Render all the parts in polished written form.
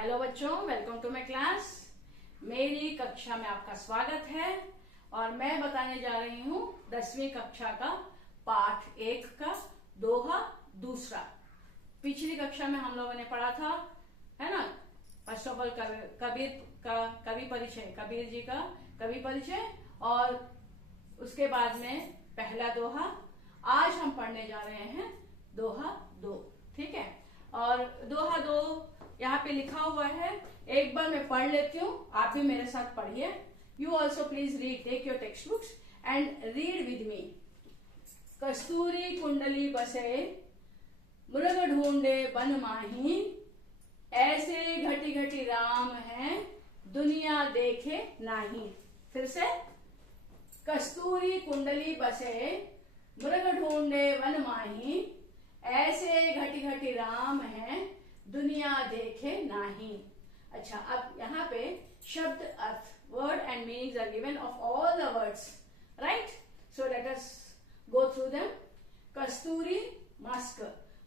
Hello बच्चों, welcome to my class. मेरी कक्षा में आपका स्वागत है और मैं बताने जा रही हूँ 10वीं कक्षा का पाठ 1 का दोहा दूसरा। पिछली कक्षा में हम लोगों ने पढ़ा था, है ना, फर्स्ट ऑफ ऑल कबीर का कवि परिचय, कबीर जी का कवि परिचय, और उसके बाद में पहला दोहा। आज हम पढ़ने जा रहे हैं दोहा 2, ठीक है। और दोहा 2 यहाँ पे लिखा हुआ है, एक बार मैं पढ़ लेती हूँ, आप भी मेरे साथ पढ़िए। You also please read, take your text books and read with me. कस्तूरी कुंडली बसे मृग ढूंढे बन माही, ऐसे घटी घटी राम हैं दुनिया देखे नाही। फिर से, कस्तूरी कुंडली बसे मृग ढूंढे वन माही, ऐसे घटी घटी राम हैं दुनिया देखे नाही। अच्छा, अब यहाँ पे शब्द अर्थ, word and meanings are given of all the words, right? So let us go through them. कस्तूरी मस्क,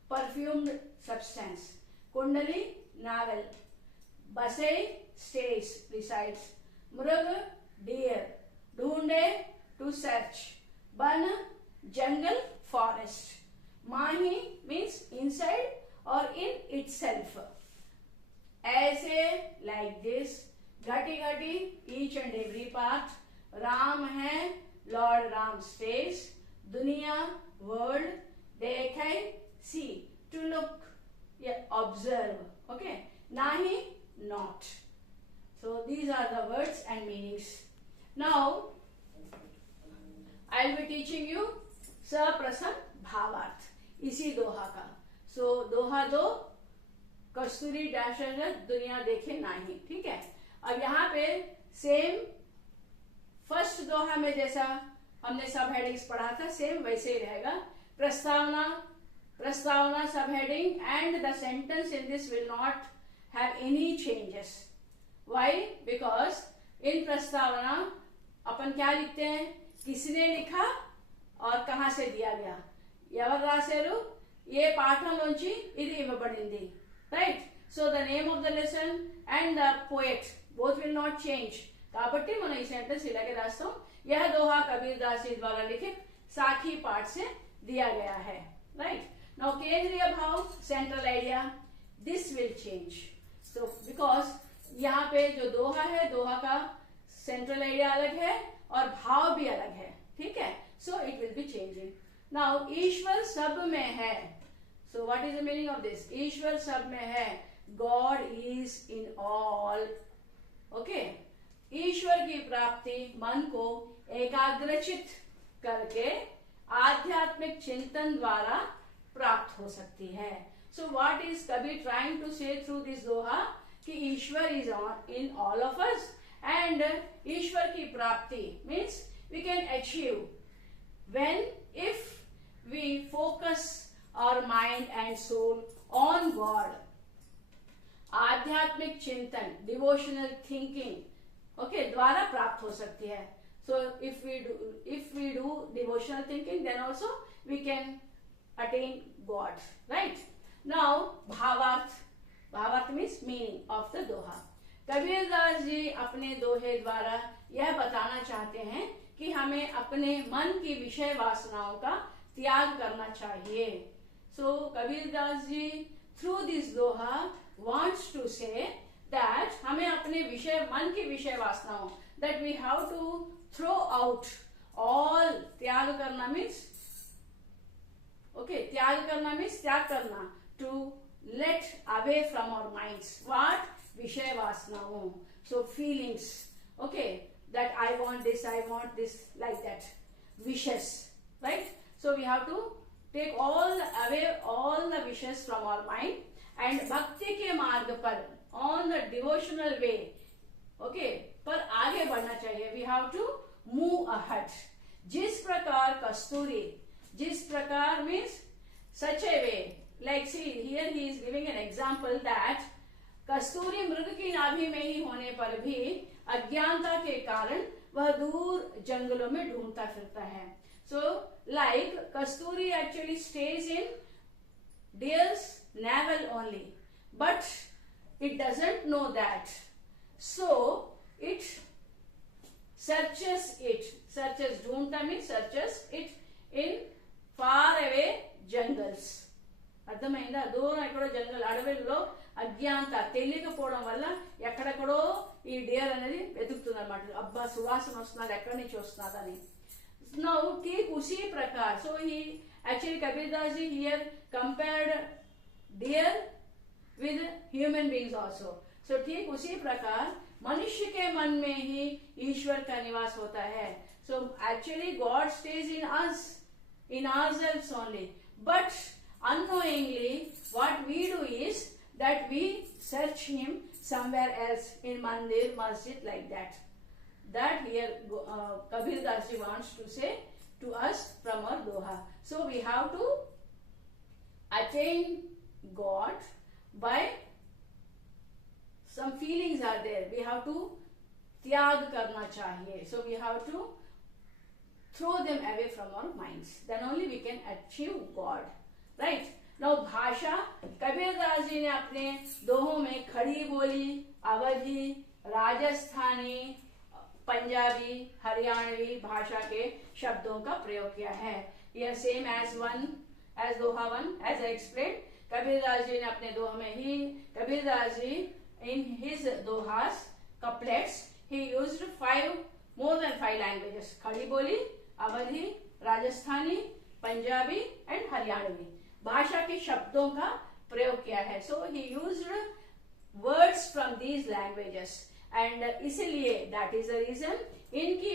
परफ्यूम्ड सब्सटेंस। कुंडली नावल। बसे स्टेज, resides. मृग डियर। ढूंढे टू सर्च। बन jungle, forest. माही means inside or in itself. ऐसे like this. घटी घटी each and every part. Ram है Lord Ram stays. दुनिया world. देखे see, to look, observe. Okay. Nahi not. So these are the words and meanings. Now I will be teaching you सप्रसम भावार्थ इसी दोहा का। सो दोहा 2, कस्तूरी dash दुनिया देखे नाही, ठीक है। अब यहाँ पे सेम फर्स्ट दोहा में जैसा हमने सब हेडिंग्स पढ़ा था, सेम वैसे ही रहेगा। प्रस्तावना, प्रस्तावना सब heading and the sentence in this will not have any changes. Why? Because in प्रस्तावना अपन क्या लिखते हैं, किसने लिखा और कहां से दिया गया। ఎవరు రాశారు, ఏ పాఠం నుంచి ఇది ఇవ్వబడింది, right? So the name of the lesson and the poet both will not change. కాబట్టి మనం ఈ సెంటెన్స్ ఇలాగే రాస్తాం, यह दोहा कबीर दास जी द्वारा लिखित साखी पाठ से दिया गया है, राइट? नाउ केंद्रीय भाव, central idea, this will change. So because यहाँ पे जो दोहा है, दोहा का सेंट्रल आइडिया अलग है और भाव भी अलग है, ठीक है। So it will be changing. Now ईश्वर सब में है. So what is the meaning of this? ईश्वर सब में है. God is in all. Okay. ईश्वर की प्राप्ति मन को एकाग्रचित करके आध्यात्मिक चिंतन द्वारा प्राप्त हो सकती है। So what is Kabir trying to say through this doha? कि ईश्वर is in all of us and ईश्वर की प्राप्ति means we can achieve when if we focus our mind and soul on God. आध्यात्मिक चिंतन, डिवोशनल थिंकिंग, ओके, द्वारा प्राप्त हो सकती है। So if we do devotional thinking, then also we can attain God, right? Now भावार्थ, भावार्थ means meaning of the दोहा। कबीर दास जी अपने दोहे द्वारा यह बताना चाहते हैं कि हमें अपने मन की विषय वासनाओं का त्याग करना चाहिए। So Kabir Das ji through this doha wants to say that हमें अपने विषय, मन की विषय वासनाओं, that we have to throw out all. त्याग करना मीन्स, ओके, त्याग करना मीन्स त्याग करना, to let away from our minds what, विषय वासनाओं, so feelings, okay, that I want this, like that, wishes, right? So we have to take away all the wishes from our mind and भक्ति के मार्ग पर, on the devotional way, okay, पर आगे बढ़ना चाहिए। We have to move ahead. जिस प्रकार कस्तूरी, जिस प्रकार means such a way, like see here he is giving an example that कस्तूरी मृग की नाभि में ही होने पर भी अज्ञानता के कारण वह दूर जंगलों में ढूंढता फिरता है। So like Kasturi actually stage in deer's navel only, but it doesn't know that, so it searches ढूंढता means searches it in far away jungles. అర్థమైందా? దూరం ఎక్కడో జంగల్ అడవుల్లో అజ్ఞాంత తెలియకపోవడం వల్ల ఎక్కడెక్కడో ఈ డియర్ అనేది వెతుకుతుంది అనమాట. అబ్బా సువాసన వస్తున్నది, ఎక్కడి నుంచి వస్తున్నదని. Now ठीक उसी प्रकार, so he actually Kabirdas ji here compared deer with human beings also. So ठीक उसी प्रकार मनुष्य के मन में ही ईश्वर का निवास होता है. So actually God stays in us, in ourselves only, but unknowingly what we do is that we search him somewhere else, in mandir, masjid, like that. That here Kabir Das ji wants to say to us from our doha. So we have to attain God by some feelings are there. We have to त्याग करना चाहिए. So we have to throw them away from our minds. Then only we can achieve God. Right? Now भाषा, कबीर दास जी ने अपने दोहों में खड़ी बोली, अवधी, राजस्थानी, पंजाबी, हरियाणवी भाषा के शब्दों का प्रयोग किया है. यह same as doha one as I explain. Kabir Das ji ने अपने दोहे में ही, कबीर दास जी in his dohas couplets he used more than 5 languages. खड़ी बोली, अवधी, राजस्थानी, पंजाबी एंड हरियाणवी भाषा के शब्दों का प्रयोग किया है. So he used words from these languages and इसलिए that is the reason इनकी